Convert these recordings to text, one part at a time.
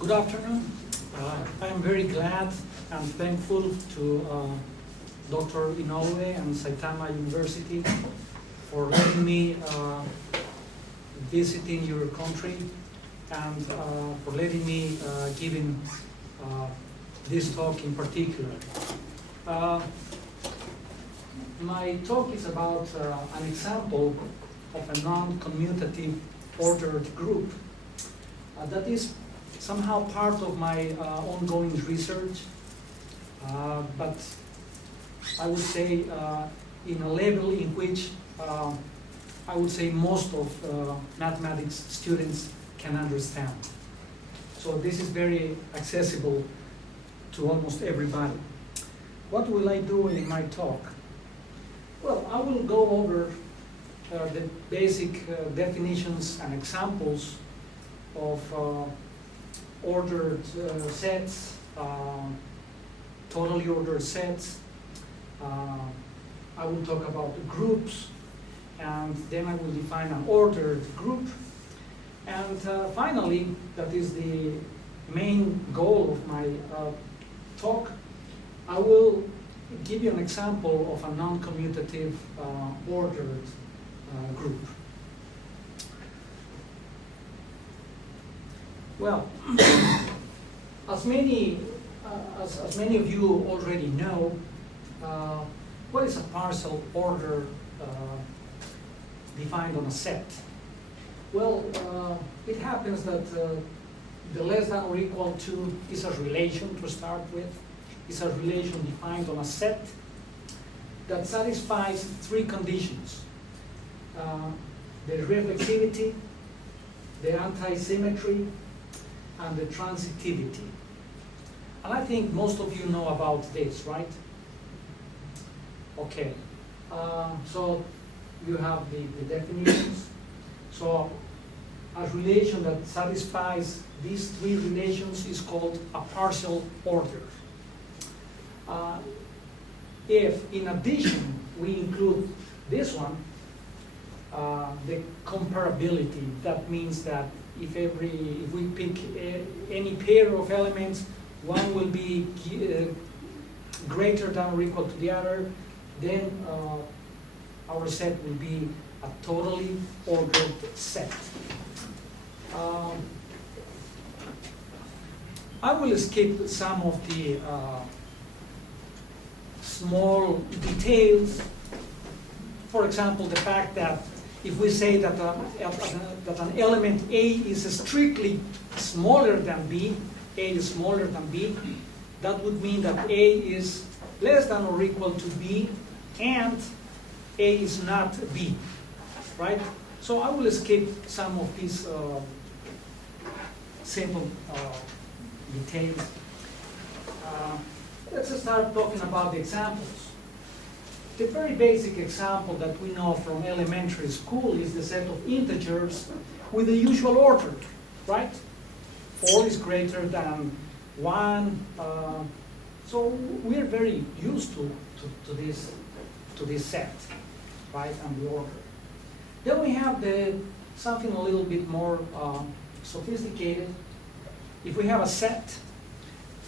Good afternoon. I'm very glad and thankful to Dr. Inoue and Saitama University for letting me visiting your country and for letting me giving this talk in particular. My talk is about an example of a non-commutative ordered group that is somehow part of my ongoing research, but I would say in a level in which I would say most of mathematics students can understand. So this is very accessible to almost everybody. What will I do in my talk? Well, I will go over the basic definitions and examples of ordered sets, totally ordered sets. I will talk about the groups, and then I will define an ordered group. And finally, that is the main goal of my talk, I will give you an example of a non-commutative ordered group. Well, as many of you already know, what is a partial order defined on a set? Well, it happens that the less than or equal to is a relation to start with. It's a relation defined on a set that satisfies three conditions: the reflexivity, the anti-symmetry, and the transitivity. And I think most of you know about this, right? Okay, so you have the definitions. So a relation that satisfies these three relations is called a partial order. If in addition we include this one, the comparability, that means that if we pick any pair of elements, one will be greater than or equal to the other, then our set will be a totally ordered set. I will skip some of the small details. For example, the fact that if we say that an element A is strictly smaller than B, A is smaller than B, that would mean that A is less than or equal to B, and A is not B, right? So I will skip some of these simple details. Let's start talking about the examples. The very basic example that we know from elementary school is the set of integers with the usual order, right? 4 is greater than 1. So we're very used to this set, right, and the order. Then we have something a little bit more sophisticated. If we have a set,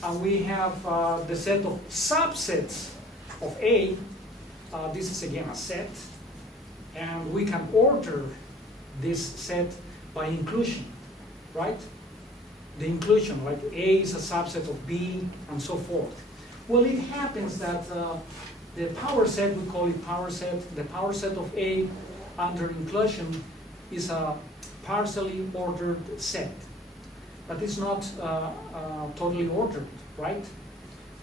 and we have the set of subsets of A, this is again a set, and we can order this set by inclusion, right? The inclusion, like A is a subset of B, and so forth. Well, it happens that the power set, we call it power set, the power set of A under inclusion is a partially ordered set. But it's not totally ordered, right?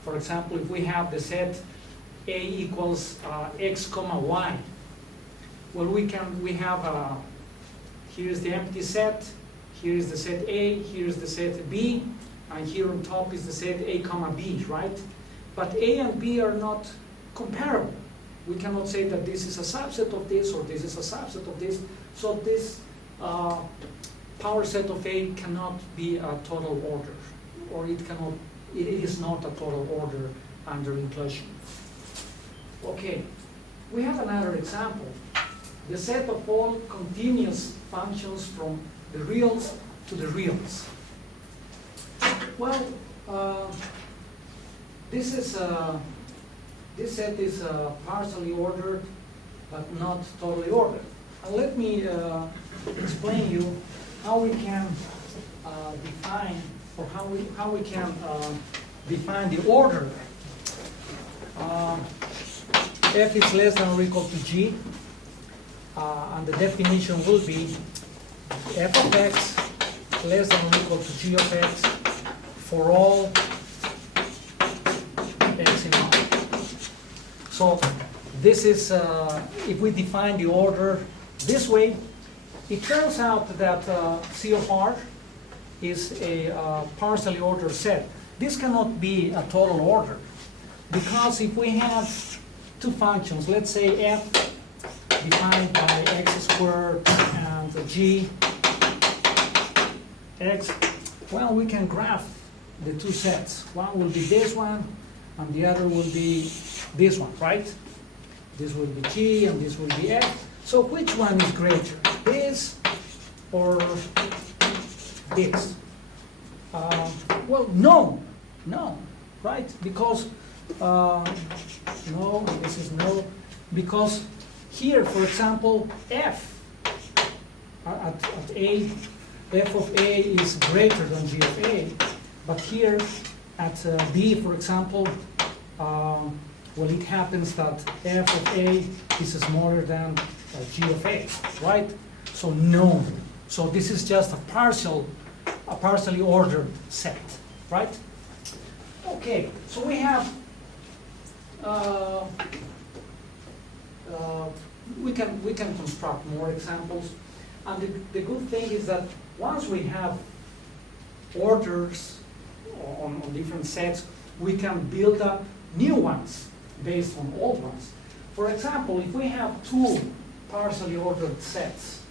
For example, if we have the set A equals x comma y, well, we have here is the empty set, here is the set A, here is the set B, and here on top is the set A comma B, right? But A and B are not comparable. We cannot say that this is a subset of this or this is a subset of this. So this power set of A cannot be a total order, or it is not a total order under inclusion. Okay, we have another example. The set of all continuous functions from the reals to the reals. Well, this set is partially ordered, but not totally ordered. Let me explain you how we can define, or how we can define the order. F is less than or equal to G, and the definition will be f of x less than or equal to g of x for all x in R. So this is, if we define the order this way, it turns out that C of R is a partially ordered set. This cannot be a total order, because if we have two functions, let's say f defined by x squared and g x, well, we can graph the two sets. One will be this one, and the other will be this one, right? This will be g, and this will be f. So which one is greater, this or this? Well, no, right? Because, no, this is no, because here, for example, f at a, f of a is greater than g of a, but here at b, for example, well, it happens that f of a is smaller than g of a, right? So no. So this is just a partially ordered set, right? Okay, so we have, we can construct more examples, and the good thing is that once we have orders on different sets, we can build up new ones based on old ones. For example, if we have two partially ordered sets,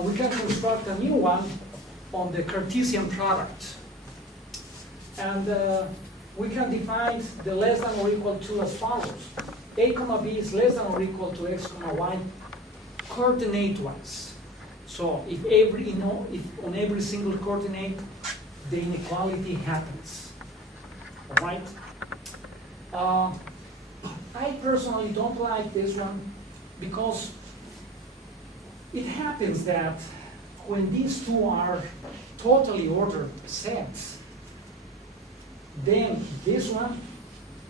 we can construct a new one on the Cartesian product. And we can define the less than or equal to as follows. A comma b is less than or equal to x comma y coordinate-wise. So if on every single coordinate the inequality happens, all right? I personally don't like this one because it happens that when these two are totally ordered sets, then this one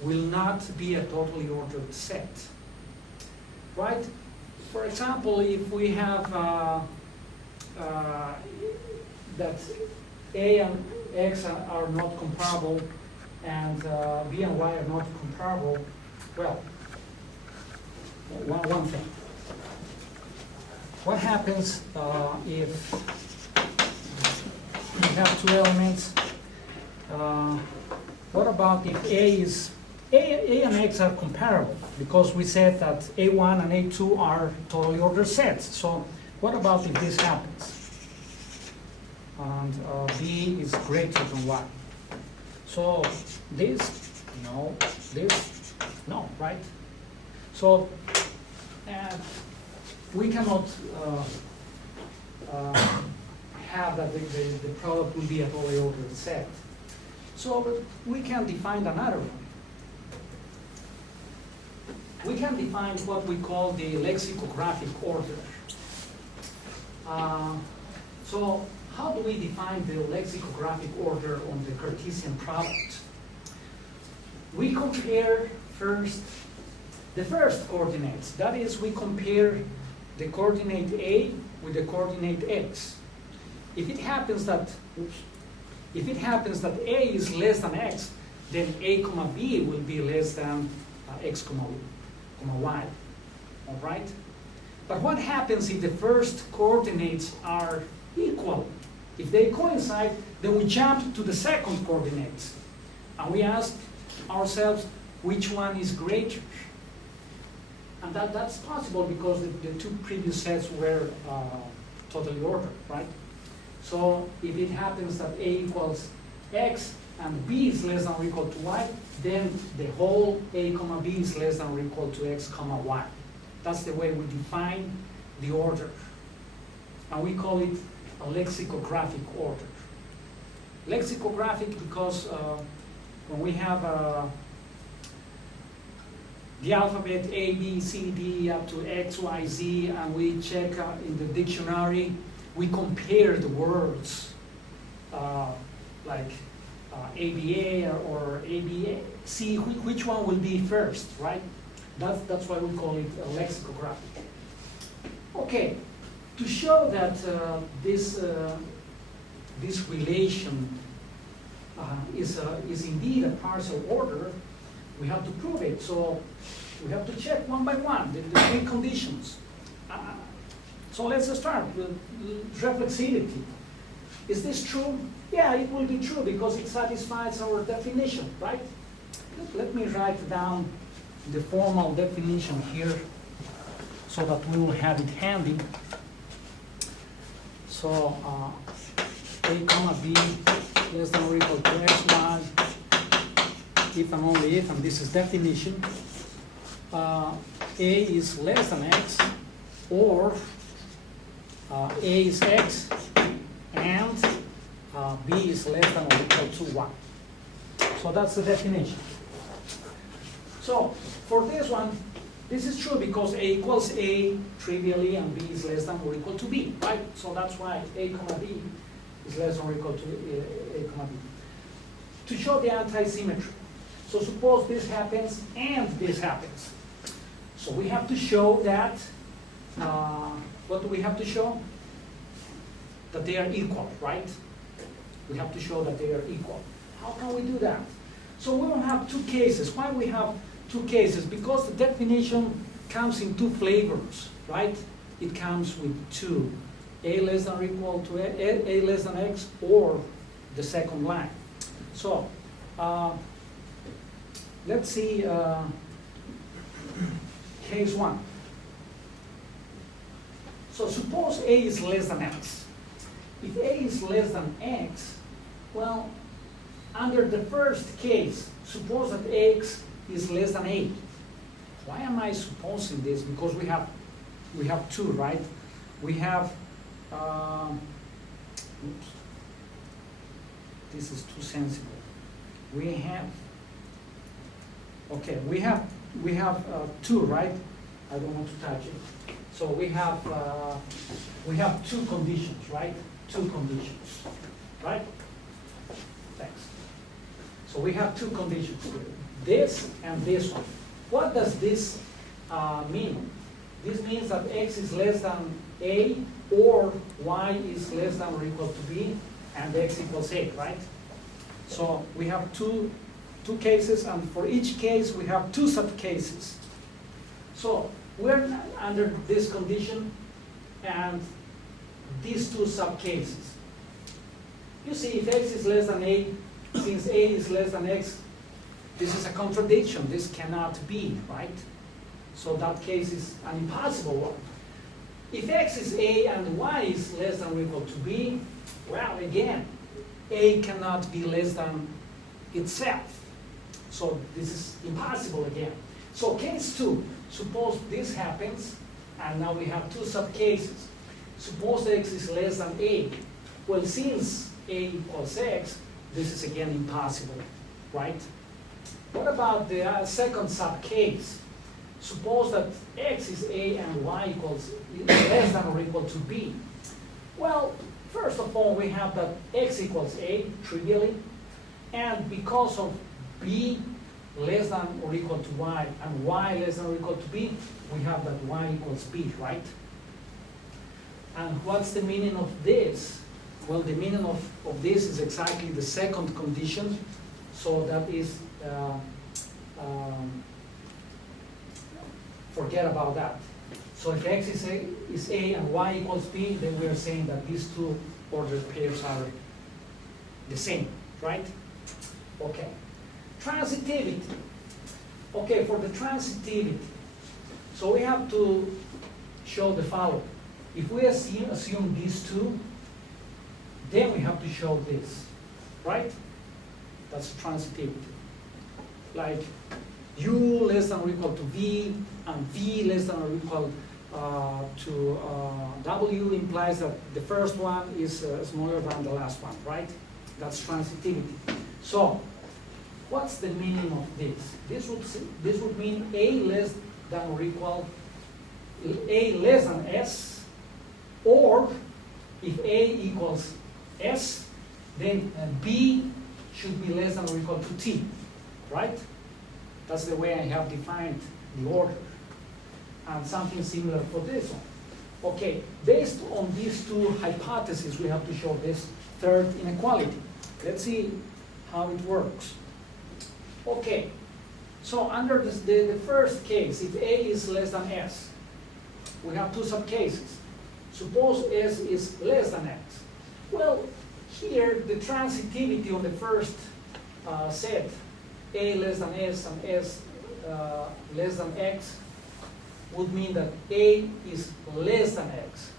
will not be a totally ordered set, right? For example, if we have that a and x are not comparable and b and y are not comparable, well, one thing. What happens if we have two elements? What about if A and X are comparable? Because we said that A1 and A2 are totally ordered sets. So what about if this happens? And B is greater than Y. So this, no, this, no, right? So we cannot have that the product will be a totally ordered set. So we can define another one. We can define what we call the lexicographic order. So how do we define the lexicographic order on the Cartesian product? We compare first the first coordinates. That is, we compare the coordinate A with the coordinate X. If it happens that A is less than X, then A comma B will be less than X comma Y, all right? But what happens if the first coordinates are equal? If they coincide, then we jump to the second coordinates, and we ask ourselves, which one is greater? And that's possible because the two previous sets were totally ordered, right? So if it happens that A equals X and B is less than or equal to Y, then the whole A comma B is less than or equal to X comma Y. That's the way we define the order. And we call it a lexicographic order. Lexicographic because when we have the alphabet A, B, C, D up to X, Y, Z, and we check in the dictionary, we compare the words like ABA or ABA. See which one will be first, right? That's why we call it lexicographic. Okay, to show that this relation is indeed a partial order, we have to prove it. So we have to check one by one the three conditions. So let's start with reflexivity. Is this true? Yeah, it will be true because it satisfies our definition, right? Let me write down the formal definition here so that we will have it handy. So A comma B less than or equal to x1 if and only if, and this is definition. A is less than x, or A is x and B is less than or equal to 1. So that's the definition. So for this one, this is true because A equals A trivially and B is less than or equal to B, right? So that's why A comma B is less than or equal to A comma B. To show the anti-symmetry. So suppose this happens and this happens. So we have to show that, what do we have to show? That they are equal, right? We have to show that they are equal. How can we do that? So we will have two cases. Why we have two cases? Because the definition comes in two flavors, right? It comes with two. A less than or equal to A less than X, or the second line. So let's see case 1. So suppose A is less than X. If A is less than X, well, under the first case, suppose that X is less than A. Why am I supposing this? Because we have two, right? We have oops, this is too sensible. We have two, right? I don't want to touch it. So we have two conditions, right? Two conditions, right? Thanks. So we have two conditions here. This and this one. What does this mean? This means that X is less than A, or Y is less than or equal to B, and X equals A, right? So we have two cases, and for each case we have two subcases. So we're under this condition and these two subcases. You see, if X is less than A, since A is less than X, this is a contradiction. This cannot be, right? So that case is an impossible one. If X is A and Y is less than or equal to B, well, again, A cannot be less than itself. So this is impossible again. So case 2, suppose this happens, and now we have two subcases. Suppose X is less than A. Well, since A equals X, this is again impossible, right? What about the second subcase? Suppose that X is A and Y equals less than or equal to B. Well, first of all, we have that X equals A, trivially, and because of B less than or equal to Y and Y less than or equal to B, we have that Y equals B, right? And what's the meaning of this? Well, the meaning of this is exactly the second condition. So that is, forget about that. So if X is A and Y equals B, then we are saying that these two ordered pairs are the same, right? Okay. Transitivity. Okay, for the transitivity, so we have to show the following. If we assume these two, then we have to show this, right? That's transitivity. Like U less than or equal to V, and V less than or equal to W implies that the first one is smaller than the last one, right? That's transitivity. So, what's the meaning of this? This would mean A less than or equal A less than S, or if A equals S, then B should be less than or equal to T, right? That's the way I have defined the order. And something similar for this one. Okay, based on these two hypotheses, we have to show this third inequality. Let's see how it works. Okay, so under the first case, if A is less than S, we have two subcases. Suppose S is less than X. Well, here the transitivity on the first set, A less than S and S less than X, would mean that A is less than X,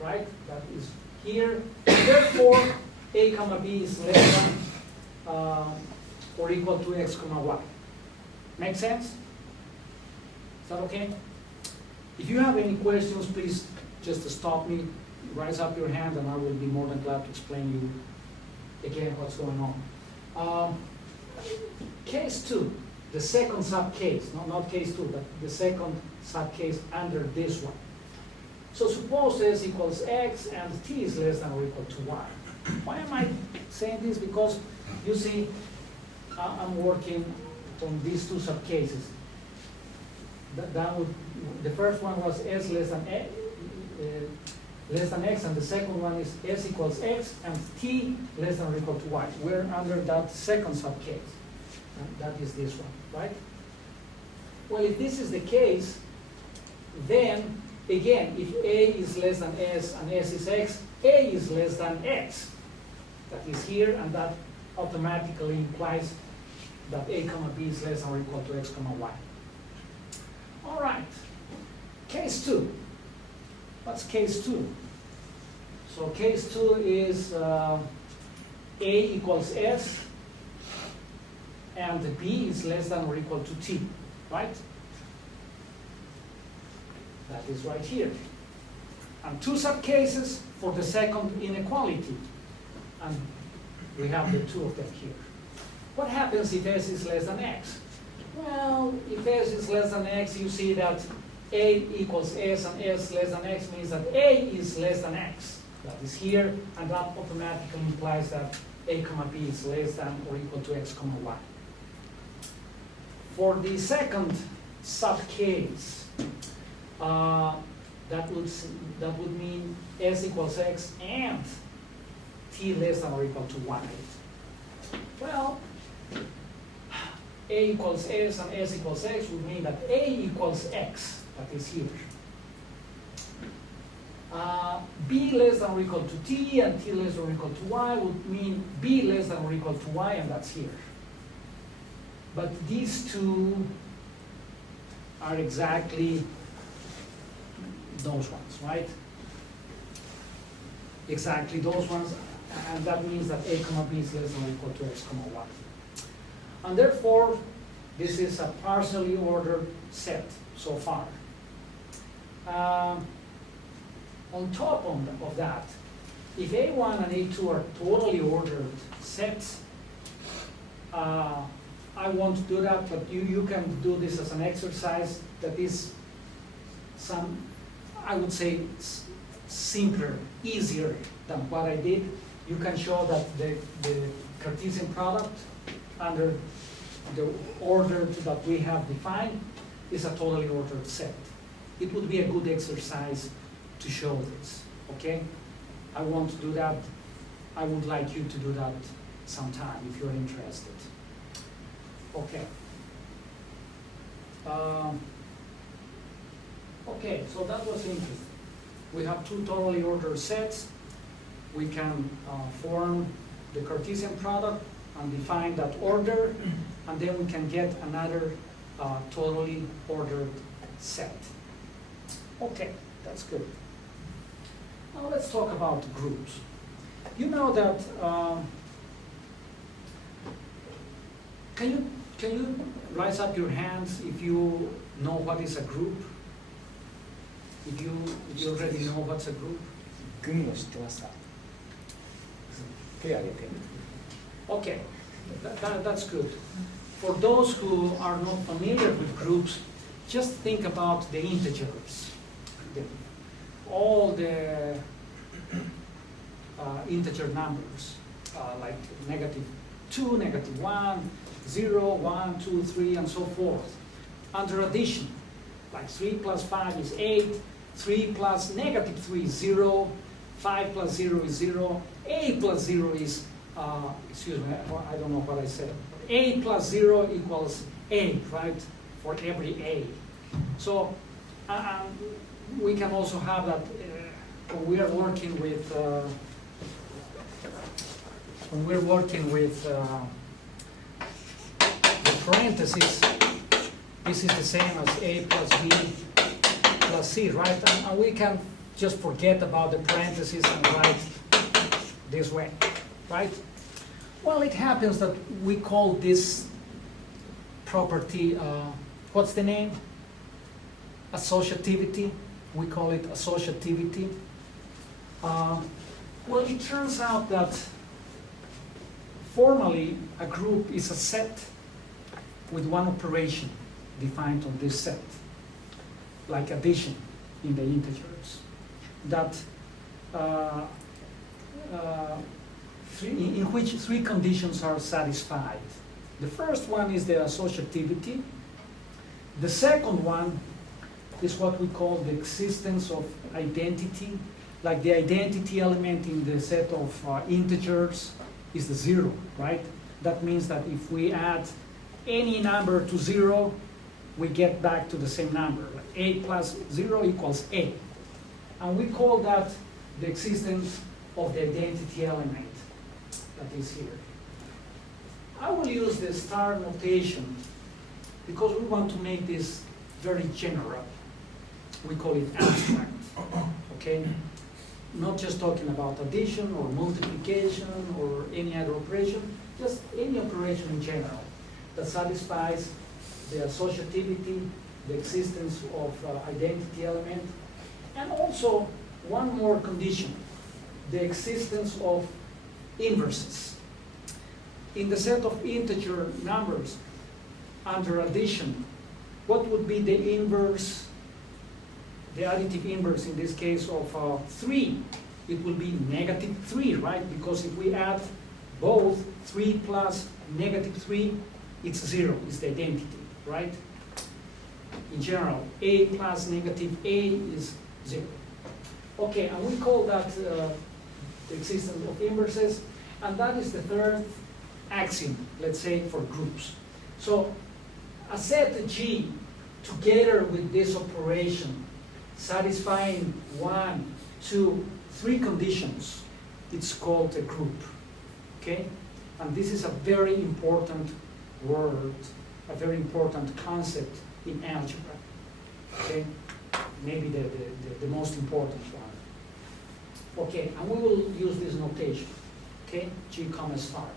right? That is here. Therefore, A comma B is less than or equal to X comma Y. Make sense? Is that okay? If you have any questions, please just stop me, raise up your hand, and I will be more than glad to explain you again what's going on. Case 2, the second subcase, not case 2, but the second subcase under this one. So suppose S equals X and T is less than or equal to Y. Why am I saying this? Because you see, I'm working on these two subcases. The first one was S less than X, and the second one is S equals X and T less than or equal to Y. We're under that second subcase. That is this one, right? Well, if this is the case, then again, if A is less than S and S is X, A is less than X. That is here, and that automatically implies that A comma B is less than or equal to X comma Y. All right, case 2. What's case 2? So case 2 is A equals S and B is less than or equal to T, right? That is right here. And two subcases for the second inequality. And we have the two of them here. What happens if S is less than X? Well, if S is less than X, you see that A equals S and S less than X means that A is less than X. That is here, and that automatically implies that A comma B is less than or equal to X comma Y. For the second subcase, that would mean S equals X and T less than or equal to Y. Well, A equals S and S equals X would mean that A equals X, that is here. B less than or equal to T and T less than or equal to Y would mean B less than or equal to Y, and that's here. But these two are exactly those ones, right? Exactly those ones, and that means that A comma B is less than or equal to X comma Y. And therefore, this is a partially ordered set so far. On top of that, if A1 and A2 are totally ordered sets, I won't do that, but you can do this as an exercise that is I would say, simpler, easier than what I did. You can show that the Cartesian product under the order that we have defined is a totally ordered set. It would be a good exercise to show this, okay? I won't do that. I would like you to do that sometime if you're interested. Okay. Okay, so that was interesting. We have two totally ordered sets. We can form the Cartesian product and define that order, and then we can get another totally ordered set. Okay, that's good. Now let's talk about groups. You know that, can you raise up your hands if you know what is a group? If you already know what's a group? 群を知ってますか？手を挙げて。Okay, that's good. For those who are not familiar with groups, just think about the integers. All the integer numbers, like -2, -1, 0, 1, 2, 3, and so forth. Under addition, like 3 plus 5 is 8, 3 plus -3 is 0, 5 plus 0 is 0, 8 plus 0 is, excuse me, I don't know what I said. 8 plus 0 equals 8, right, for every A. So we can also have that when we are working with the parentheses. This is the same as A plus B plus C, right? And we can just forget about the parentheses and write this way, right? Well, it happens that we call this property, what's the name? Associativity. We call it associativity. Well, it turns out that formally a group is a set with one operation defined on this set, like addition in the integers, that in which three conditions are satisfied. The first one is the associativity. The second one is what we call the existence of identity, like the identity element in the set of integers is the 0, right? That means that if we add any number to 0, we get back to the same number. Like 8 plus 0 equals 8. And we call that the existence of the identity element that is here. I will use the star notation because we want to make this very general. We call it abstract, okay? Not just talking about addition or multiplication or any other operation, just any operation in general that satisfies the associativity, the existence of identity element, and also one more condition, the existence of inverses. In the set of integer numbers under addition, what would be the inverse, the additive inverse in this case of 3? It will be -3, right? Because if we add both 3 plus -3, it's 0, it's the identity, right? In general, A plus -A is 0. Okay, and we call that the existence of inverses, and that is the third axiom, let's say, for groups. So a set G together with this operation satisfying 1, 2, 3 conditions, it's called a group, okay? And this is a very important word, a very important concept in algebra, okay? Maybe the most important one. Okay, and we will use this notation, okay? G comma star.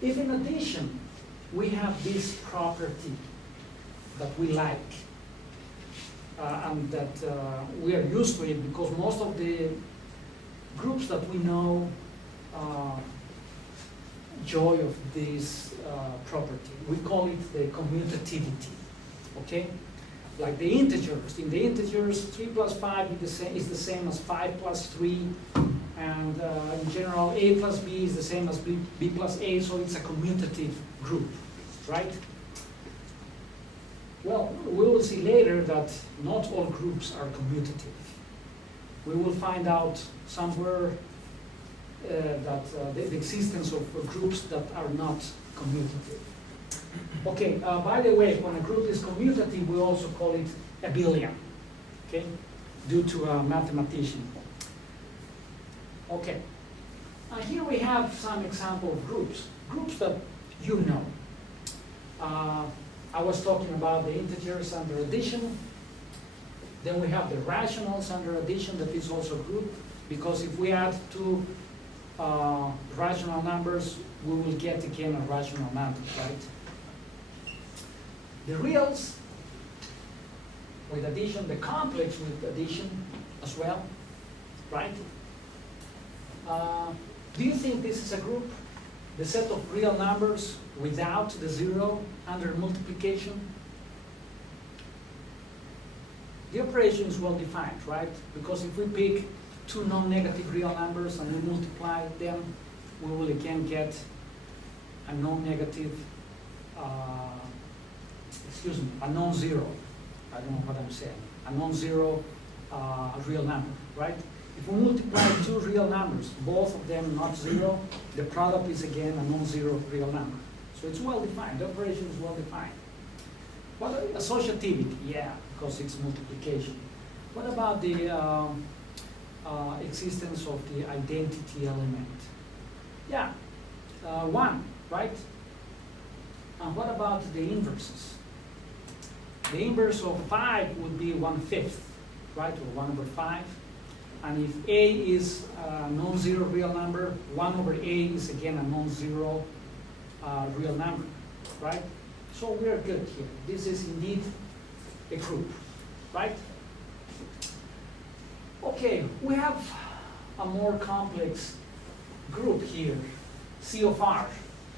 If in addition we have this property that we like, and that we are used to it because most of the groups that we know enjoy of this property. We call it the commutativity, okay? Like the integers. In the integers, 3 plus 5 is the same as 5 plus 3, and in general, A plus B is the same as B plus A, so it's a commutative group, right? Well, we will see later that not all groups are commutative. We will find out somewhere that the existence of groups that are not commutative. Okay, by the way, when a group is commutative, we also call it abelian, okay, due to a mathematician. Okay, here we have some example of groups that you know. I was talking about the integers under addition. Then we have the rationals under addition, that is also a group, because if we add two rational numbers, we will get again a rational number, right? The reals with addition, the complex with addition as well, right? Do you think this is a group? the set of real numbers without the zero under multiplication. The operation is well defined, right? Because if we pick two non-negative real numbers and we multiply them, we will again get a non-negative, a non-zero. I don't know what I'm saying. A non-zero real number, right? If we multiply two real numbers, both of them not zero, the product is again a non-zero real number. So it's well defined. The operation is well defined. What associativity? Yeah, because it's multiplication. What about the existence of the identity element? Yeah, 1, right? And what about the inverses? The inverse of 5 would be 1/5, right, or 1/5. And if A is a non-zero real number, 1/A is again a non-zero real number, right? So we are good here. This is indeed a group, right? Okay, we have a more complex group here, C of R.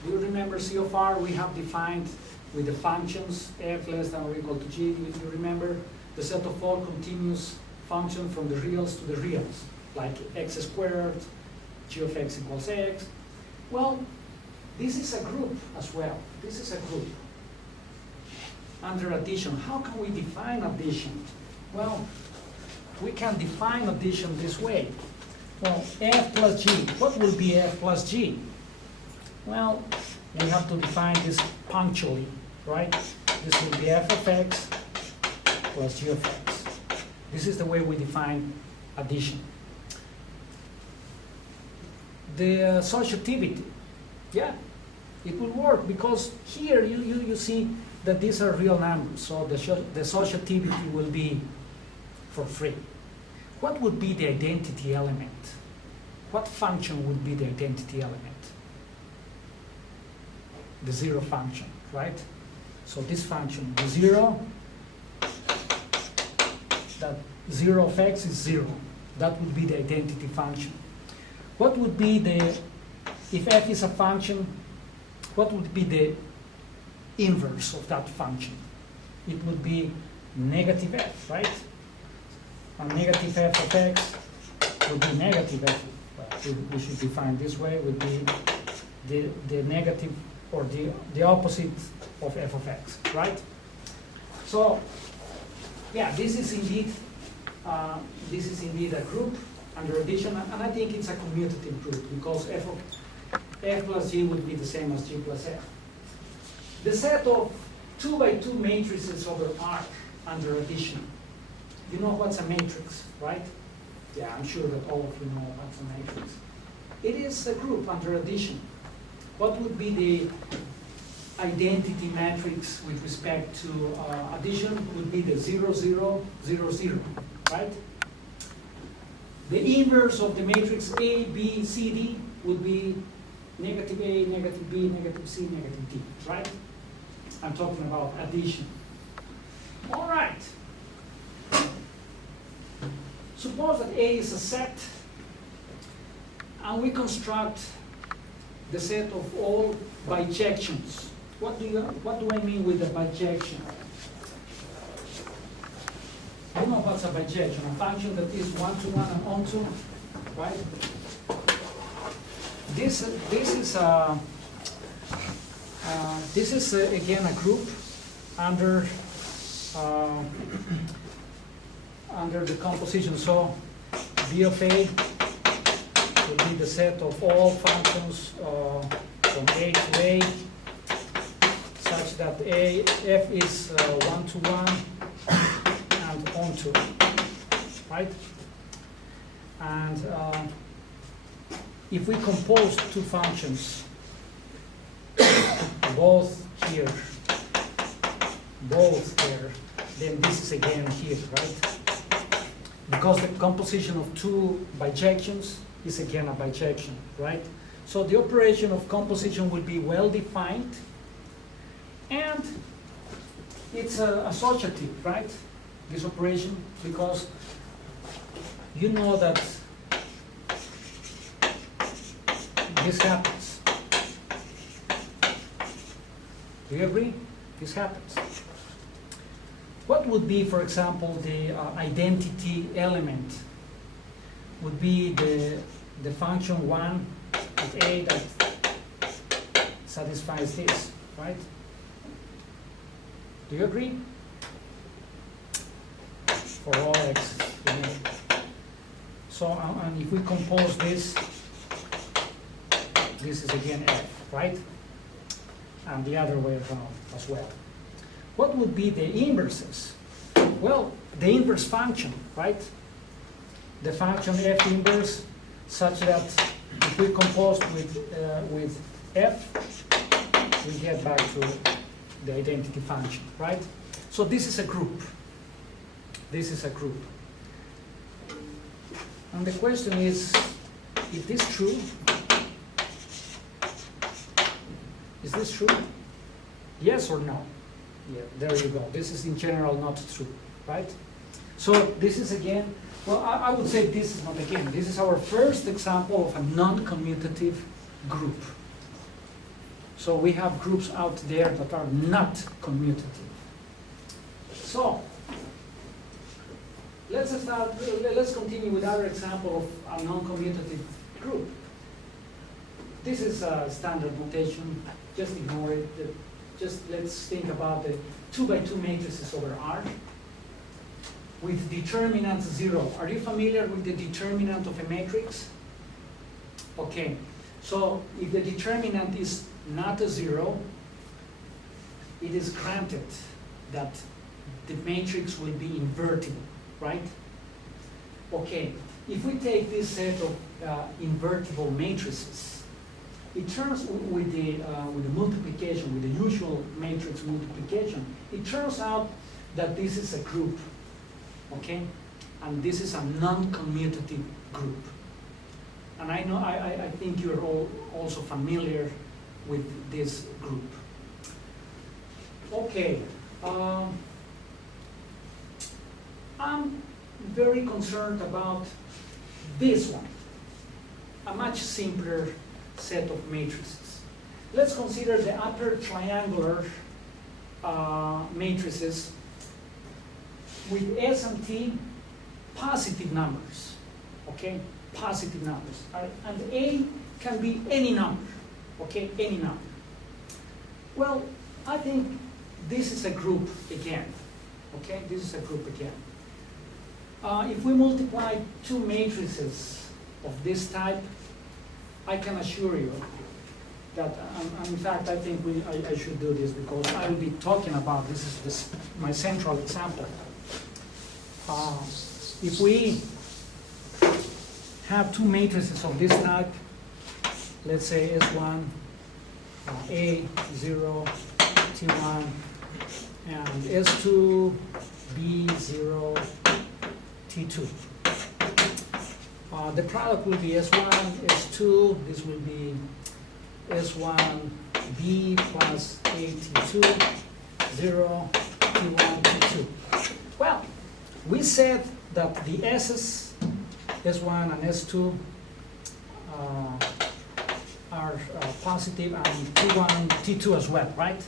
Do you remember C of R? We have defined with the functions f less than or equal to g. If you remember, the set of all continuous functions from the reals to the reals, like x squared, g of x equals x. Well, this is a group as well. This is a group. Under addition, how can we define addition? Well, we can define addition this way. Well, f plus g, what will be f plus g? Well, we have to define this punctually, right? This will be f of x plus g of x. This is the way we define addition. The associativity, yeah, it will work because here you see that these are real numbers, so the associativity will be for free. What would be the identity element? What function would be the identity element? The zero function, right? So this function, the zero, that 0 of x is 0. That would be the identity function. What would be the, if f is a function, what would be the inverse of that function? It would be negative f, right? And negative f of x would be negative f. Well, we should define this way, would be the negative or the opposite of f of x, right? So, yeah, this is indeed a group under addition, and I think it's a commutative group because f plus g would be the same as g plus f. The set of 2 by 2 matrices over R under addition. You know what's a matrix, right? Yeah, I'm sure that all of you know what's a matrix. It is a group under addition. What would be the identity matrix with respect to addition? Would be the 0, 0, 0, 0, right? The inverse of the matrix A, B, C, D would be negative A, negative B, negative C, negative D, right? I'm talking about addition. All right. Suppose that A is a set, and we construct the set of all bijections. What do I mean with a bijection? You know what's a bijection? A function that is one-to-one and onto, right? This is again a group under the composition. So B of A will be the set of all functions from A to A, such that f is one-to-one and onto, right? And if we compose two functions, both here, then this is again here, right? Because the composition of two bijections is again a bijection, right? So the operation of composition will be well defined, and it's associative, right? This operation, because you know that this happens. Do you agree? This happens. What would be, for example, the identity element? Would be the function 1 with A that satisfies this, right? Do you agree? For all x, you know. So, and if we compose this is again f, right? And the other way around as well. What would be the inverses? Well, the inverse function, right? The function f inverse, such that if we compose with f, we get back to the identity function, right? So this is a group. This is a group. And the question is this true? Is this true? Yes or no? Yeah, there you go. This is in general not true, right? So this is again, well, I would say this is not again. This is our first example of a non-commutative group. So we have groups out there that are not commutative. So let's continue with our example of a non-commutative group. This is a standard notation. Just ignore it. Just let's think about the 2 by 2 matrices over R with determinant 0. Are you familiar with the determinant of a matrix? Okay, so if the determinant is not a 0, it is granted that the matrix will be invertible, right? Okay, if we take this set of invertible matrices, it turns with the multiplication, with the usual matrix multiplication, it turns out that this is a group, okay? And this is a non-commutative group. And I know, I think you're all also familiar with this group. Okay, I'm very concerned about this one, a much simpler set of matrices. Let's consider the upper triangular matrices with S and T positive numbers, okay? Positive numbers. And A can be any number, okay? Any number. Well, I think this is a group again, okay? This is a group again. If we multiply two matrices of this type, I can assure you that, in fact, I think I should do this because I will be talking about this my central example. If we have two matrices of this type, let's say S1, A0, T1, and S2, B0, T2. The product will be S1, S2, this will be S1B plus AT2, 0, T1, T2. Well, we said that the S's, S1 and S2, are positive, and T1, T2 as well, right?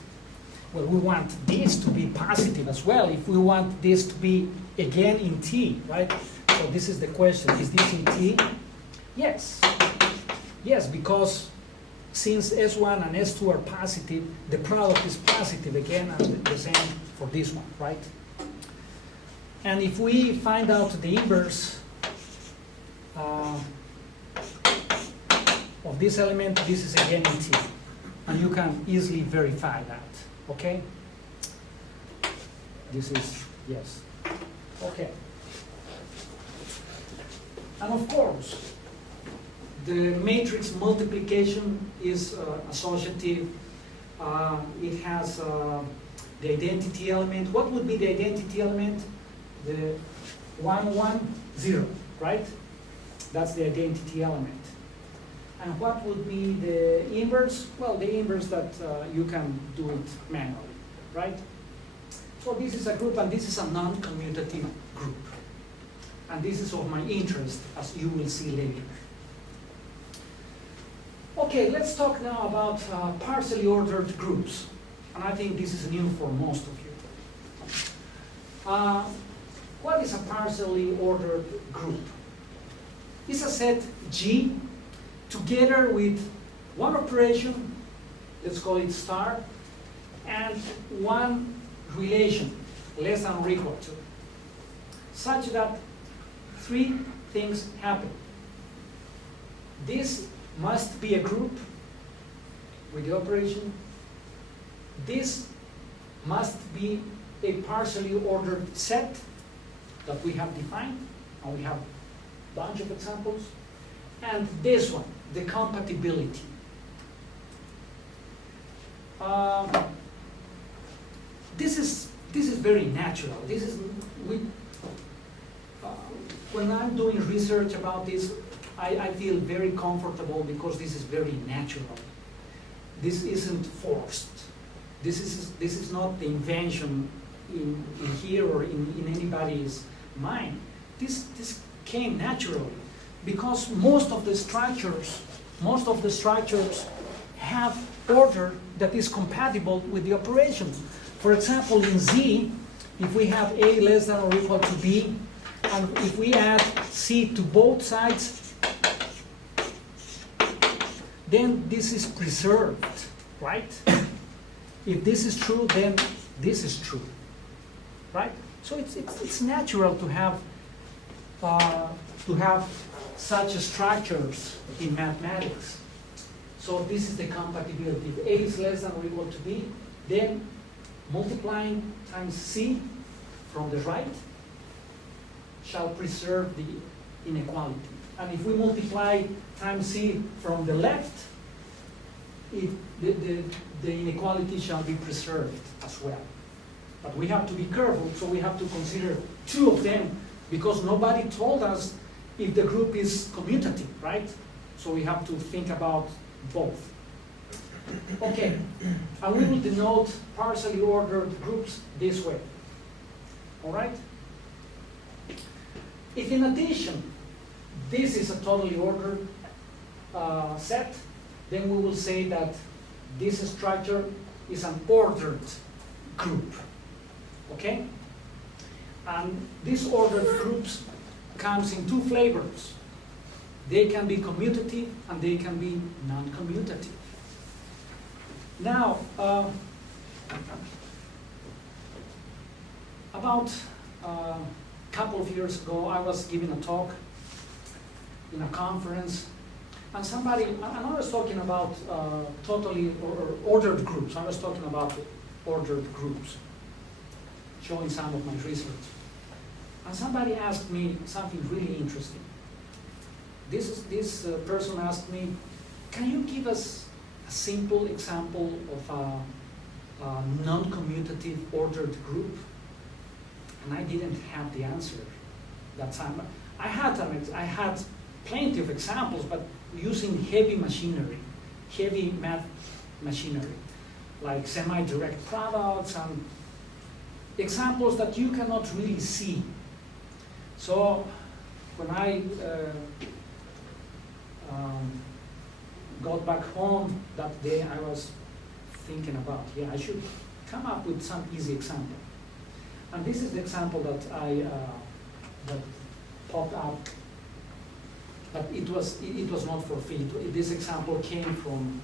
Well, we want this to be positive as well if we want this to be again in T, right? So this is the question, is this in T? Yes. Yes, because since S1 and S2 are positive, the product is positive again, and the same for this one, right? And if we find out the inverse of this element, this is again in T. And you can easily verify that, okay? This is, yes. Okay. And of course, the matrix multiplication is associative. It has the identity element. What would be the identity element? The 1, 1, 0, right? That's the identity element. And what would be the inverse? Well, the inverse that you can do it manually, right? So this is a group, and this is a non-commutative group. And this is of my interest, as you will see later. Okay, let's talk now about partially ordered groups. and I think this is new for most of you. What is a partially ordered group? It's a set G together with one operation, let's call it star, and one relation, less than or equal to, such that three things happen. This must be a group with the operation. This must be a partially ordered set that we have defined, and we have a bunch of examples. And this one, the compatibility. This is very natural. This is when I'm doing research about this, I feel very comfortable because this is very natural. This isn't forced. This is not the invention in here or in anybody's mind. This came naturally because most of the structures have order that is compatible with the operation. For example, in Z, if we have A less than or equal to B, and if we add C to both sides, then this is preserved, right? If this is true, then this is true, right? So it's natural to have such structures in mathematics. So this is the compatibility. If A is less than or equal to B, then multiplying times C from the right shall preserve the inequality. And if we multiply times C from the left, the inequality shall be preserved as well. But we have to be careful, so we have to consider two of them, because nobody told us if the group is commutative, right? So we have to think about both. Okay, and we will denote partially ordered groups this way. All right? If in addition, this is a totally ordered set, then we will say that this structure is an ordered group. Okay? And these ordered groups comes in two flavors. They can be commutative and they can be non-commutative. Now, about a couple of years ago, I was giving a talk in a conference, and I was talking about totally ordered groups. I was talking about ordered groups, showing some of my research. And somebody asked me something really interesting. This person asked me, can you give us a simple example of a non-commutative ordered group? And I didn't have the answer that time. I had plenty of examples, but using heavy machinery, heavy math machinery, like semi-direct products and examples that you cannot really see. So when I got back home that day, I was thinking about, yeah, I should come up with some easy example. And this is the example that that popped up, but it was not for free. This example came from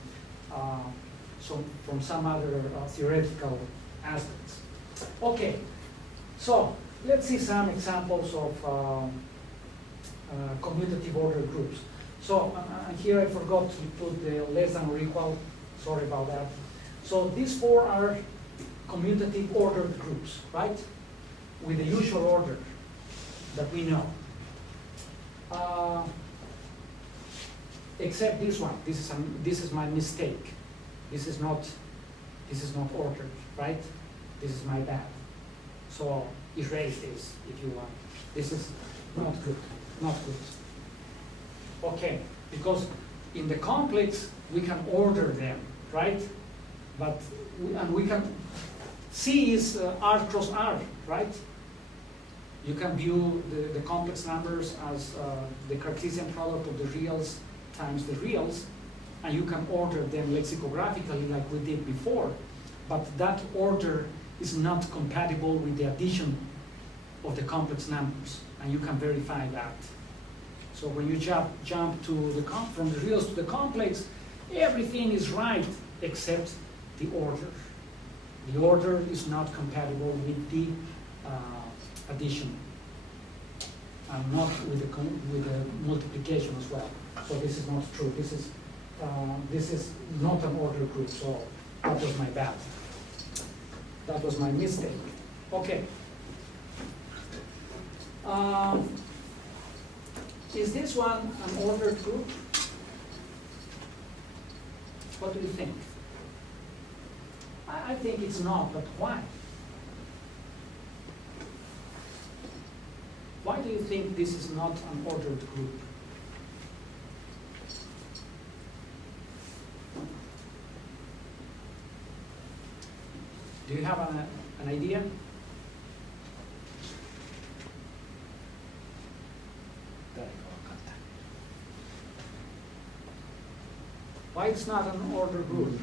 some other theoretical aspects. Okay, so let's see some examples of commutative ordered groups. So here I forgot to put the less than or equal. Sorry about that. So these four are commutative ordered groups, right? With the usual order that we know. Except this one. This is my mistake. This is not ordered, right? This is my bad. So erase this if you want. This is not good. Not good. Okay, because in the complex we can order them, right? But we can. C is R cross R, right? You can view the complex numbers as the Cartesian product of the reals times the reals, and you can order them lexicographically like we did before. but that order is not compatible with the addition of the complex numbers, and you can verify that. So when you jump to the from the reals to the complex, everything is right except the order. The order is not compatible with the addition, and not with the multiplication as well. So this is not true. This is not an order group. So that was my bad. That was my mistake. Okay. Is this one an ordered group? What do you think? I think it's not, but why? Why do you think this is not an ordered group? Do you have an idea? Why it's not an ordered group?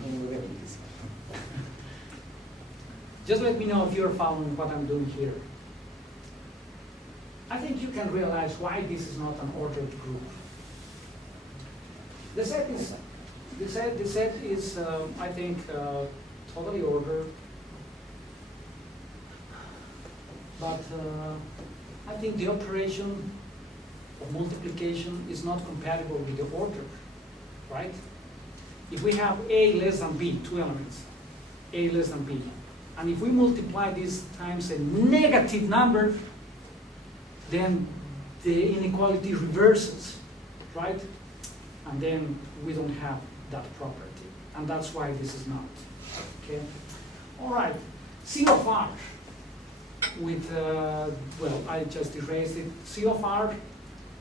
Just let me know if you're following what I'm doing here. I think you can realize why this is not an ordered group. The set is I think, totally ordered, but I think the operation of multiplication is not compatible with the order, right? If we have A less than B, two elements, A less than B, and if we multiply this times a negative number, then the inequality reverses, right? And then we don't have that property. And that's why this is not, okay? All right, C of R with, well, I just erased it. C of R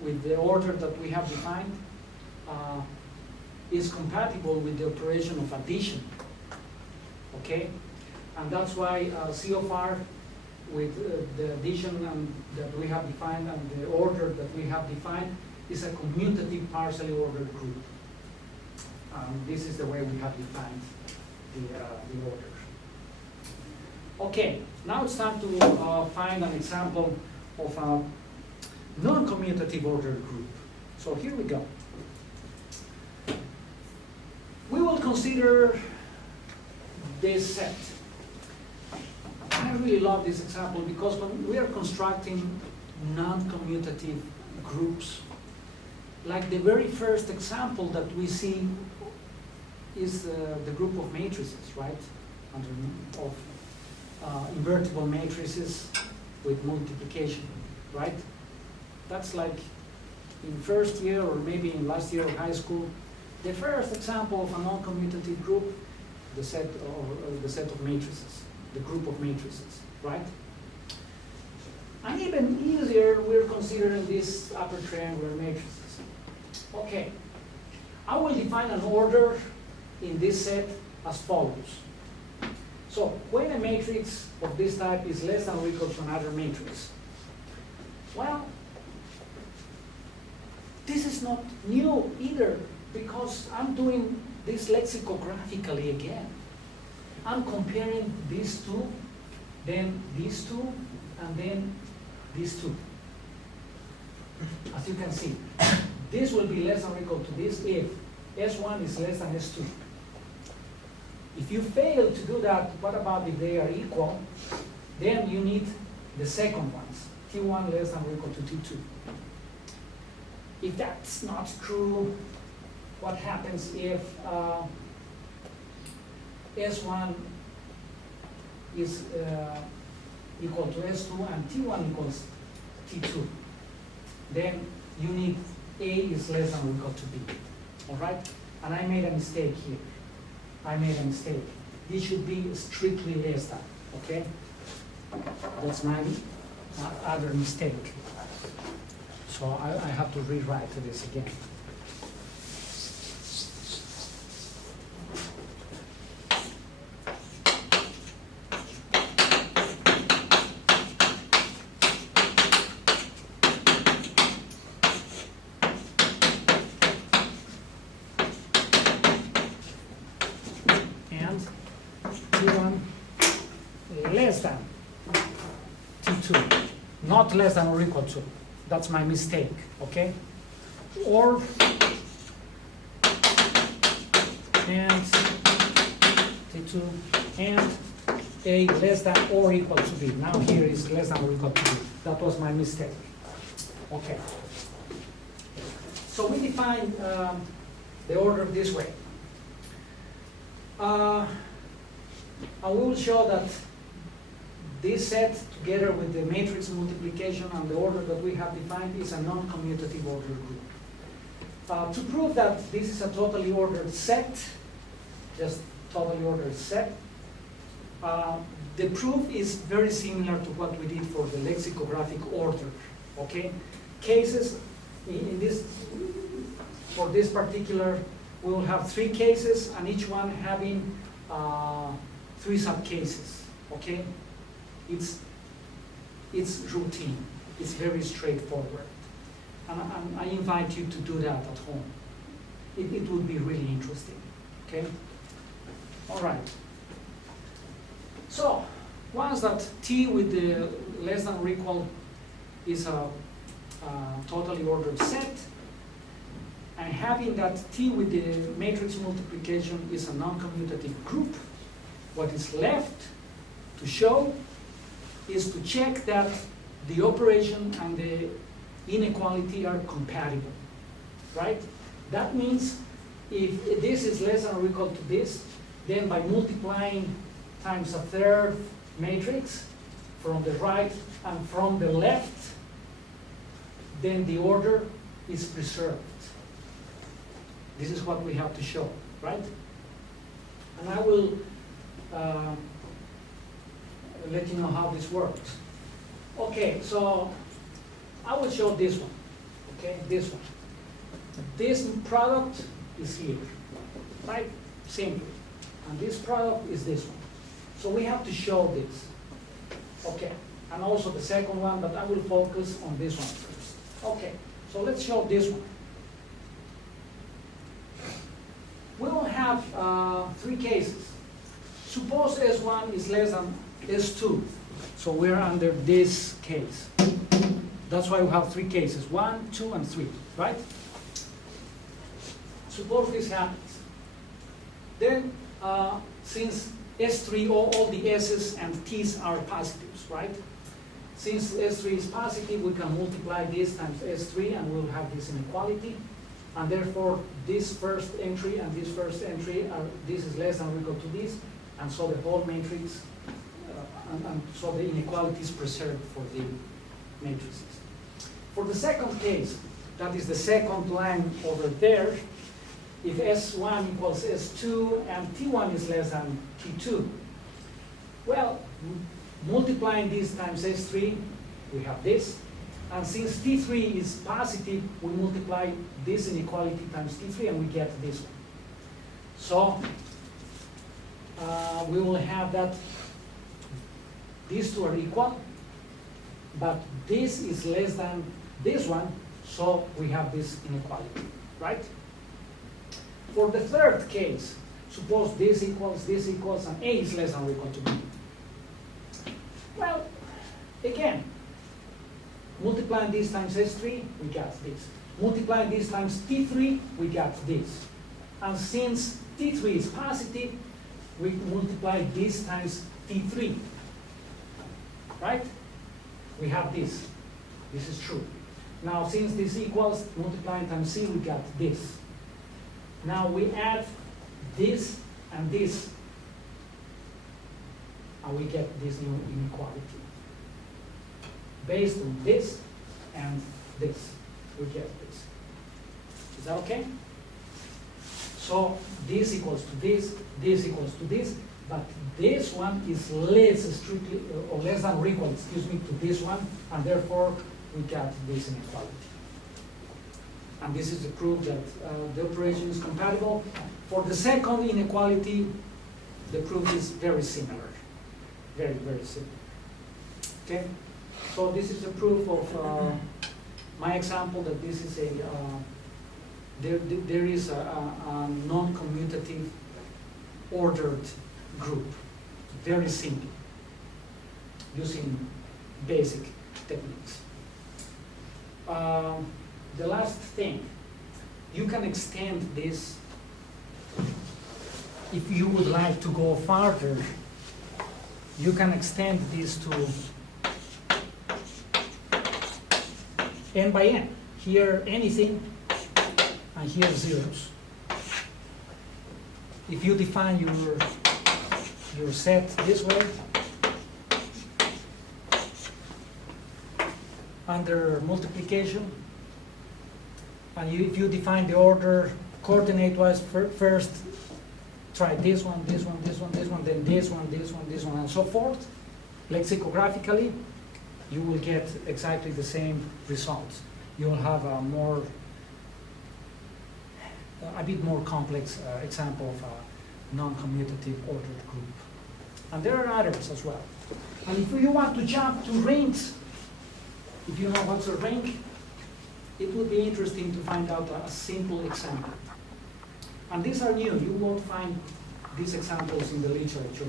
with the order that we have defined is compatible with the operation of addition, okay? And that's why C of R with the addition that we have defined and the order that we have defined is a commutative partially ordered group. This is the way we have defined the order. Okay, now it's time to find an example of a non-commutative ordered group. So here we go. We will consider this set. I really love this example because when we are constructing non-commutative groups, like the very first example that we see is the group of matrices, right? Of invertible matrices with multiplication, right? That's like in first year or maybe in last year of high school, the first example of a non-commutative group, the set of matrices, the group of matrices, right? And even easier, we're considering these upper triangular matrices. Okay, I will define an order in this set as follows. So when a matrix of this type is less than or equal to another matrix, well, this is not new either because I'm doing this lexicographically again. I'm comparing these two, then these two, and then these two. As you can see, this will be less than or equal to this if S1 is less than S2. If you fail to do that, what about if they are equal? Then you need the second ones, T1 less than or equal to T2. If that's not true, what happens if S1 is equal to S2 and T1 equals T2? Then you need A is less than or equal to B, all right? And I made a mistake here. I made a mistake. This should be strictly less than, okay? That's my other mistake. So I have to rewrite this again. T1 less than T2, not less than or equal to. That's my mistake, okay? Or, and T2 and A less than or equal to B. Now here is less than or equal to B. That was my mistake. Okay. So we define the order this way. And we will show that this set, together with the matrix multiplication and the order that we have defined, is a non-commutative ordered group. To prove that this is a totally ordered set, just totally ordered set, the proof is very similar to what we did for the lexicographic order. Okay, cases in this, for this particular, we will have 3 cases, and each one having 3 subcases. Okay, it's routine. It's very straightforward, and I invite you to do that at home. It would be really interesting. Okay, all right. So once that T with the less than or equal is a totally ordered set, and having that T with the matrix multiplication is a non-commutative group, what is left to show is to check that the operation and the inequality are compatible, right? That means if this is less than or equal to this, then by multiplying times a third matrix from the right and from the left, then the order is preserved. This is what we have to show, right? And I will let you know how this works. Okay, so I will show this one, okay, this one. This product is here, right? Simple. And this product is this one. So we have to show this, okay? And also the second one, but I will focus on this one first. Okay, so let's show this one. We will have 3 cases. Suppose S1 is less than S2. So we're under this case. That's why we have 3 cases, 1, 2, and 3, right? Suppose this happens. Then, since S3, all the S's and T's are positives, right? Since S3 is positive, we can multiply this times S3 and we'll have this inequality. And therefore, this first entry and this first entry, this is less than or equal to this, and so the whole matrix, and so the inequality is preserved for the matrices. For the second case, that is the second line over there, if S1 equals S2 and T1 is less than T2, well, multiplying this times S3, we have this. And since T3 is positive, we multiply this inequality times T3 and we get this one. So we will have that these two are equal, but this is less than this one, so we have this inequality, right? For the third case, suppose this equals, and A is less than or equal to B. Well, again, multiplying this times S3, we got this. Multiplying this times T3, we got this. And since T3 is positive, we multiply this times T3. Right? We have this. This is true. Now, since this equals, multiplying times C, we got this. Now we add this and this, and we get this new inequality. Based on this and this, we get this. Is that okay? So this equals to this equals to this, but this one is less strictly, or less than or equal, excuse me, to this one, and therefore we get this inequality. And this is the proof that the operation is compatible. For the second inequality, the proof is very similar. Very, very similar. Okay? So this is a proof of my example that this is a, there is a non-commutative ordered group. very simple, using basic techniques. The last thing, you can extend this if you would like to go farther. You can extend this to n by n. Here anything, and here zeros. If you define your set this way, under multiplication, and if you define the order coordinate-wise, first try this one, this one, this one, this one, then this one, this one, this one, and so forth. Lexicographically, you will get exactly the same results. You will have a bit more complex example of a non-commutative ordered group. And there are others as well. And if you want to jump to rings, if you know what's a ring, it would be interesting to find out a simple example. And these are new. You won't find these examples in the literature.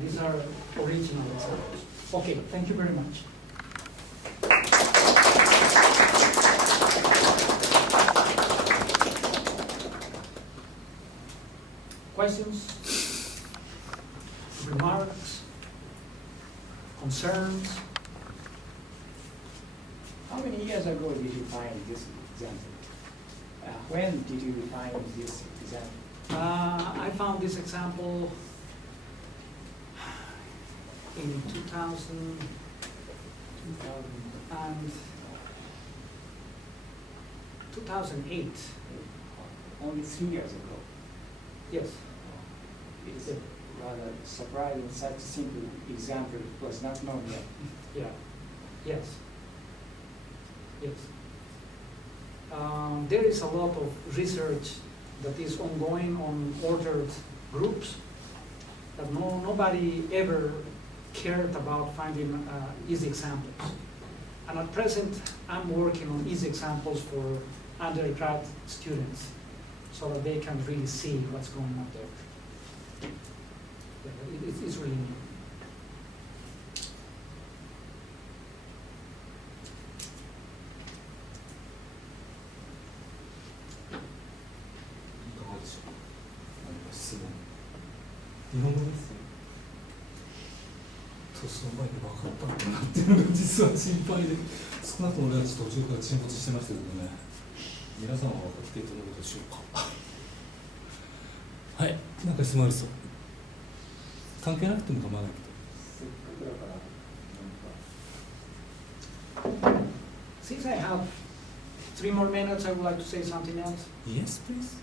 These are original examples. Okay, thank you very much. Questions? Remarks? Concerns? How many years ago did you find this example? When did you find this example? I found this example in 2000 and 2008. Only 3 years ago. Yes. It's rather surprising such simple example was not known yet. Yeah. Yes. Yes. There is a lot of research that is ongoing on ordered groups that nobody ever cared about finding easy examples. And at present, I'm working on easy examples for undergrad students so that they can really see what's going on there. Yeah, it's really neat.質問。日本語ですね。年の前に分かったのかなっていうのが実は心配で、少なくとも俺は途中から沈没してましたけどね。皆さんは分かっていただけるでしょうか。はい、なんか質問あるそう。関係なくても構わないけど。Since I have 3 more minutes, I would like to say something else. Yes, please.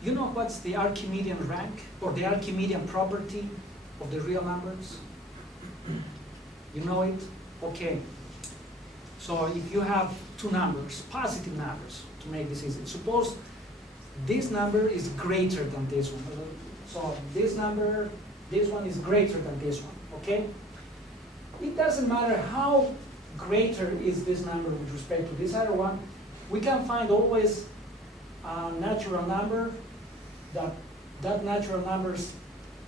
You know what's the Archimedean rank or the Archimedean property of the real numbers? You know it? Okay. So if you have 2 numbers, positive numbers, to make this easy, suppose this number is greater than this one. So this number, this one is greater than this one, okay? It doesn't matter how greater is this number with respect to this other one, we can find always a natural number that natural numbers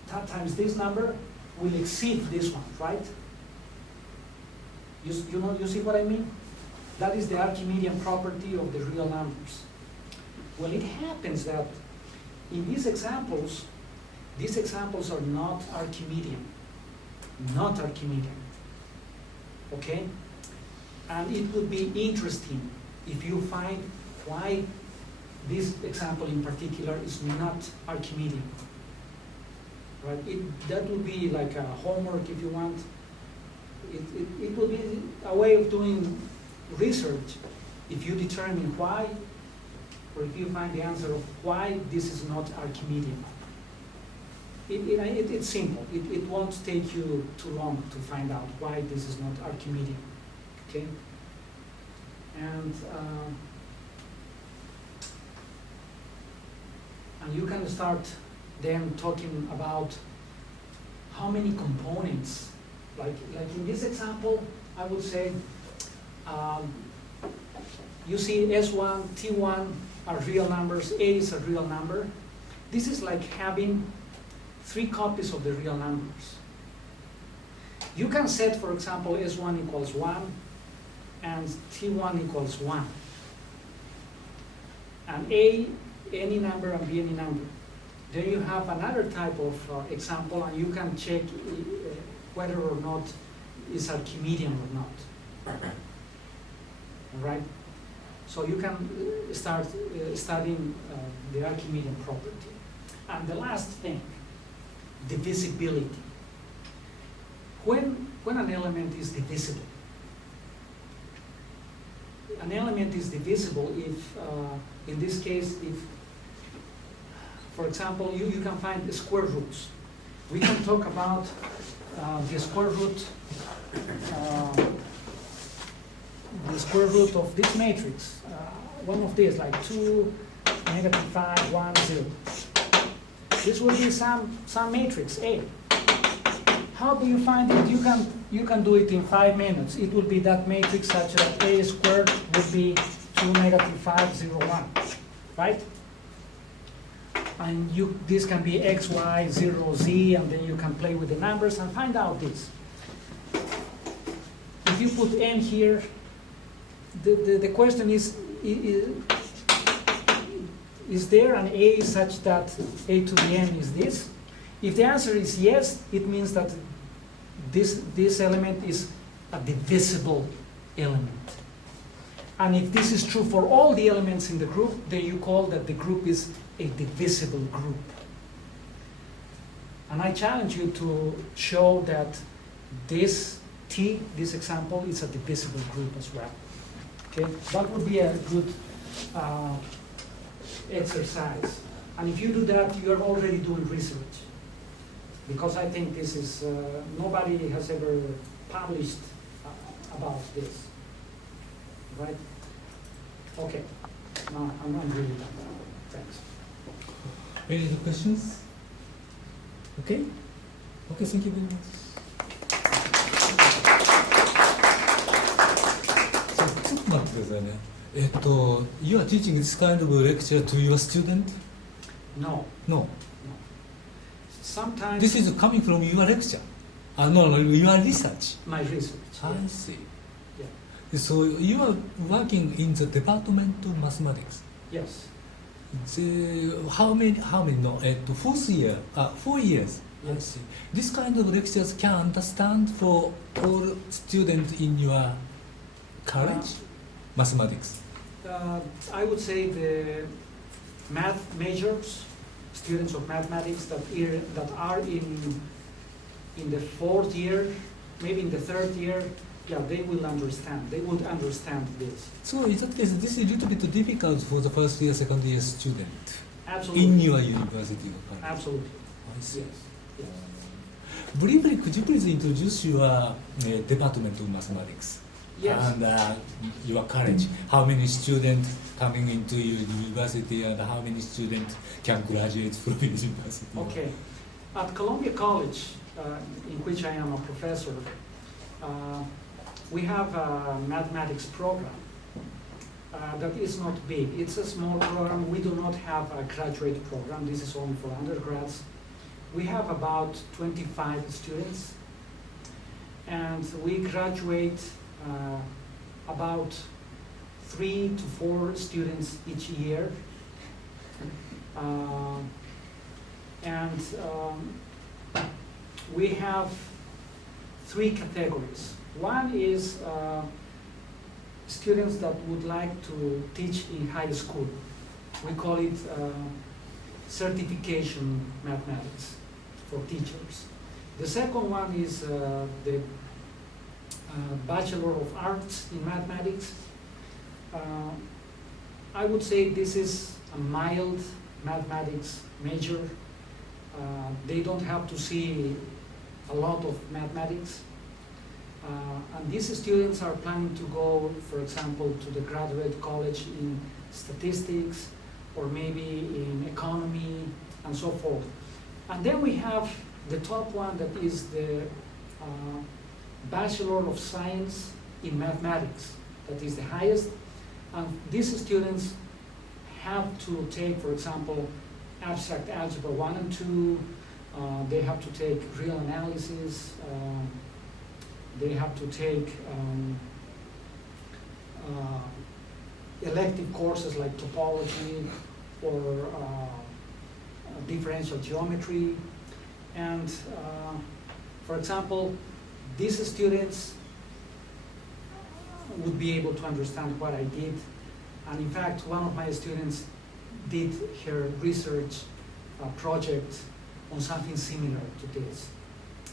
times this number will exceed this one, right? You see what I mean? That is the Archimedean property of the real numbers. Well, it happens that in these examples are not Archimedean. Not Archimedean. Okay? And it would be interesting if you find why this example in particular is not Archimedean. Right? That would be like a homework if you want. It will be a way of doing research if you determine why, or if you find the answer of why this is not Archimedean. It's simple. It won't take you too long to find out why this is not Archimedean. Okay? And you can start then talking about how many components. Like in this example, I would say, you see S1, T1 are real numbers, A is a real number. This is like having 3 copies of the real numbers. You can set, for example, S1 equals 1 and T1 equals 1. And A, any number, and B, any number. Then you have another type of example, and you can check whether or not it's Archimedean or not. All right? So you can start studying the Archimedean property. And the last thing, divisibility. When an element is divisible, an element is divisible if, in this case, if, for example, you can find the square roots. We can talk about the square root of this matrix. One of these, like 2, -5, 1, 0. This will be some matrix A. How do you find it? You can do it in 5 minutes. It will be that matrix such that A squared would be 2, -5, 0, 1, right? And this can be X, Y, 0, Z, and then you can play with the numbers and find out this. If you put N here, the question is there an A such that A to the N is this? If the answer is yes, it means that this element is a divisible element. And if this is true for all the elements in the group, then you call that the group is a divisible group. And I challenge you to show that this T, this example, is a divisible group as well. Okay, that would be a good exercise. And if you do that, you are already doing research. Because I think this is, nobody has ever published about this. Right? Okay. No, I'm really done. Thanks. Any other questions? Okay? Okay, thank you very much. So, ちょっと待ってくださいね。You are teaching this kind of lecture to your student? No. No. Sometimes. This is coming from your lecture? No, your research. My research. I yeah. see. Yeah. So you are working in the department of mathematics. Yes. How many? No, 4 years. Yes. I see. This kind of lectures can understand for all students in your college, mathematics. I would say the math majors, students of mathematics that are in the 4th year, maybe in the 3rd year, yeah, they will understand. They would understand this. So in that case, this is a little bit difficult for the 1st year, 2nd year student. Absolutely. In your university or college. Absolutely. I see. Yes. Yes. Briefly, could you please introduce your department of mathematics? Yes. And your college. How many students coming into your university and how many students can graduate from your university? Okay. At Columbia College, in which I am a professor, we have a mathematics program that is not big. It's a small program. We do not have a graduate program. This is only for undergrads. We have about 25 students, and we graduate about 3 to 4 students each year. We have 3 categories. One is students that would like to teach in high school. We call it certification mathematics for teachers. The second one is the Bachelor of Arts in Mathematics. I would say this is a mild mathematics major. They don't have to see a lot of mathematics. And these students are planning to go, for example, to the graduate college in statistics or maybe in economy and so forth. And then we have the top one that is the Bachelor of Science in Mathematics. That is the highest. And these students have to take, for example, abstract algebra 1 and 2, They have to take real analysis. They have to take elective courses like topology or differential geometry. And for example, these students would be able to understand what I did. And in fact, one of my students did her research project on something similar to this.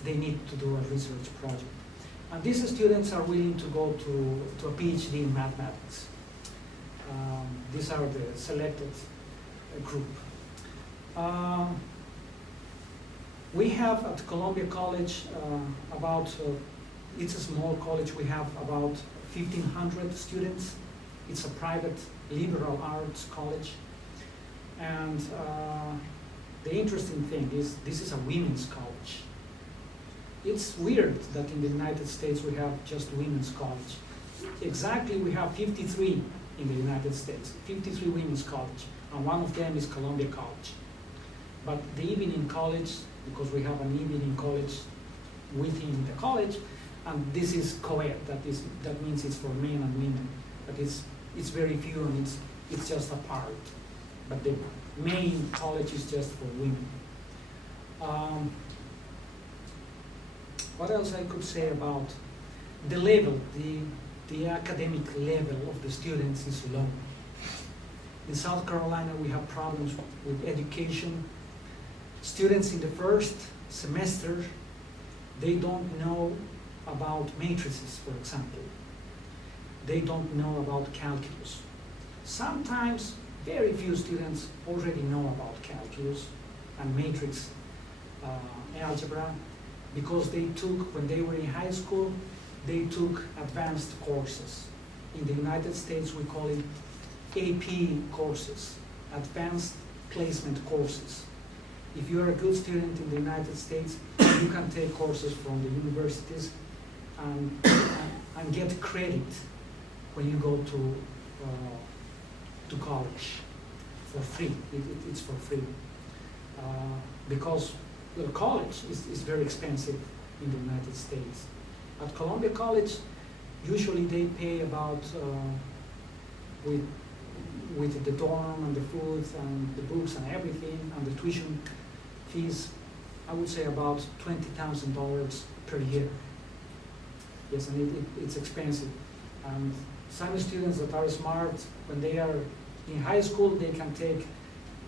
They need to do a research project. And these students are willing to go to a PhD in mathematics. These are the selected group. We have at Columbia College it's a small college, we have about 1,500 students. It's a private liberal arts college. And the interesting thing is this is a women's college. It's weird that in the United States we have just women's college. Exactly, we have 53 in the United States, 53 women's college, and one of them is Columbia College. But the evening college, because we have an evening college within the college, and this is co-ed, that means it's for men and women, but it's very few and it's just a part. But the main college is just for women. What else I could say about the level, the academic level of the students is low. In South Carolina, we have problems with education. Students in the first semester, they don't know about matrices, for example. They don't know about calculus. Sometimes very few students already know about calculus and matrix algebra because they took, when they were in high school, they took advanced courses. In the United States, we call it AP courses, advanced placement courses. If you're a good student in the United States, you can take courses from the universities and get credit when you go to college for free. It's for free. Because college is very expensive in the United States. At Columbia College, usually they pay about, with the dorm and the food and the books and everything and the tuition fees, I would say about $20,000 per year. Yes, and it's expensive. And some students that are smart, when they are in high school, they can take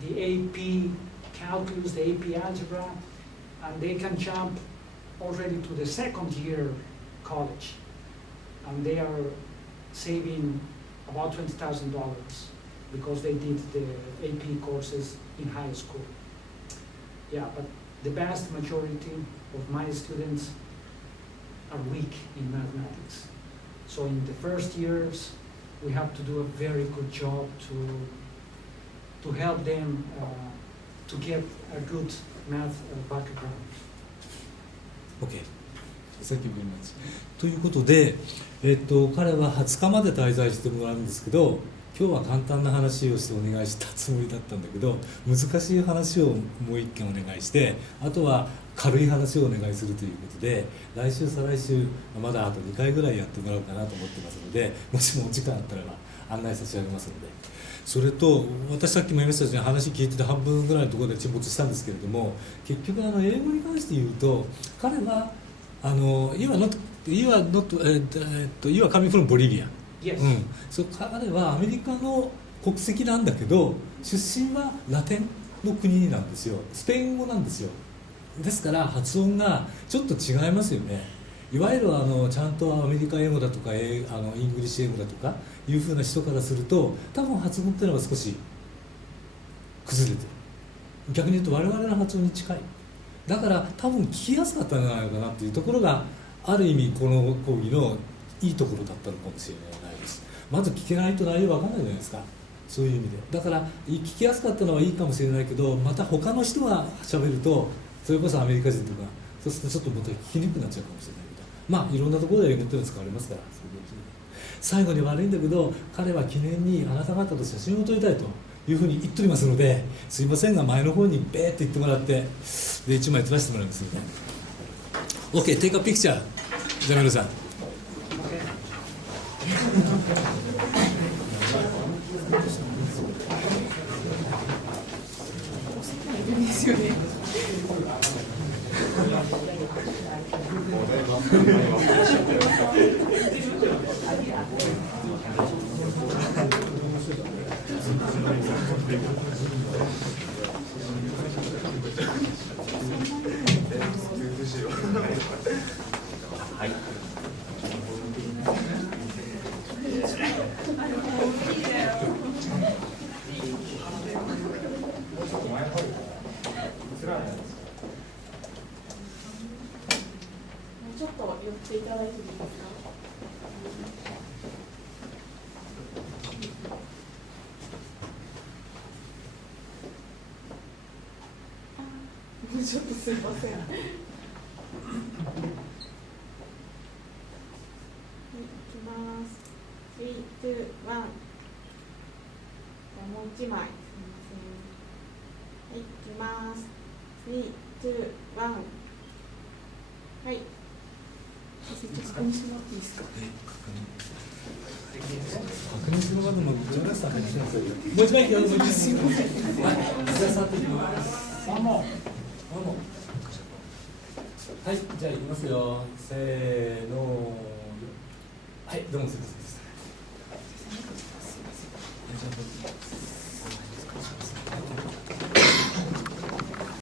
the AP calculus, the AP algebra, and they can jump already to the second year college. And they are saving about $20,000 because they did the AP courses in high school. Yeah, but the vast majority of my students are weak in mathematics. So in the first years, we have to do a very good job to help them to get a good math background. OK。Thank you very much. ということで、彼は20日まで滞在してもらうんですけど、今日は簡単な話をしてお願いしたつもりだったんだけど、難しい話をもう一件お願いして、あとは軽い話をお願いするということで、来週再来週まだあと2回ぐらいやってもらおうかなと思ってますので、もしもお時間あったら案内差し上げますので。それと私さっきも言いましたように話聞いてて半分ぐらいのところで沈没したんですけれども、結局英語に関して言うと彼はYou are coming from Bolivia. Yes. そう彼はアメリカの国籍なんだけど出身はラテンの国なんですよ。スペイン語なんですよ。ですから発音がちょっと違いますよね。いわゆるちゃんとアメリカ英語だとかイングリッシュ英語だとかいうふうな人からすると多分発音っていうのは少し崩れてる。逆に言うと我々の発音に近い。だから多分聞きやすかったんじゃないかなっていうところがある意味この講義のいいところだったのかもしれないです。まず聞けないと内容わかんないじゃないですか。そういう意味でだから聞きやすかったのはいいかもしれないけど、また他の人が喋るとそれこそアメリカ人とかそうするとちょっとまた聞きにくくなっちゃうかもしれないけど、まあいろんなところで英語っていうのは使われますから。最後に悪いんだけど彼は記念にあなた方と写真を撮りたいというふうに言っておりますので、すいませんが前の方にベーッと言ってもらって、で1枚撮らせてもらいますので。OK、take a picture。じゃあ皆さん。ですよね。ちょっと寄っていただいていいですか。ちょっとすいません。いきます。3、2、1。もう一枚。すみません。はい、いきます。3、2、1。はい。確認してもらっていいですか。確認するまでもジョナスさん確認しますよ。もう一枚いきます。すみません。はい、じゃあいきますよ。せーの。はい、どうもすみません。